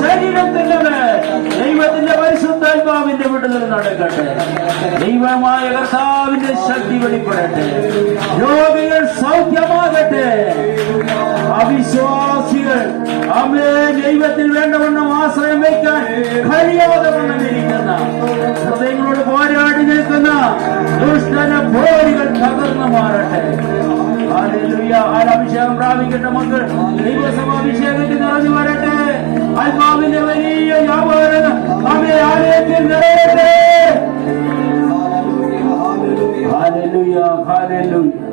ശരീരത്തിന്റെ ദൈവത്തിന്റെ പരിശുദ്ധാത്മാവിന്റെ വിടുതൽ നടക്കട്ടെ. ദൈവമായ കർത്താവിന്റെ ശക്തി വെളിപ്പെടട്ടെ. രോഗികൾ സൗഖ്യമാകട്ടെ. അവിശ്വാസികൾ അമ്മേ ദൈവത്തിൽ വേണ്ടവണ്ണം ആശ്രയം വയ്ക്കാൻ കഴിയാതെ വണ്ണം ഇരിക്കുന്ന ഹൃദയങ്ങളോട് പോരാടി നിൽക്കുന്ന ദുഷ്ടന പോരികൾ തകർന്നു മാറട്ടെ. അഭിഷേകം പ്രാപിക്കേണ്ട മക്കൾ ദൈവസഭാഭിഷേകത്തിൽ നിറഞ്ഞു വരട്ടെ. ആത്മാവിന്റെ വലിയ വ്യാപാരം അവരെ ആലയത്തിൽ നിറയട്ടെ. Hallelujah, hallelujah.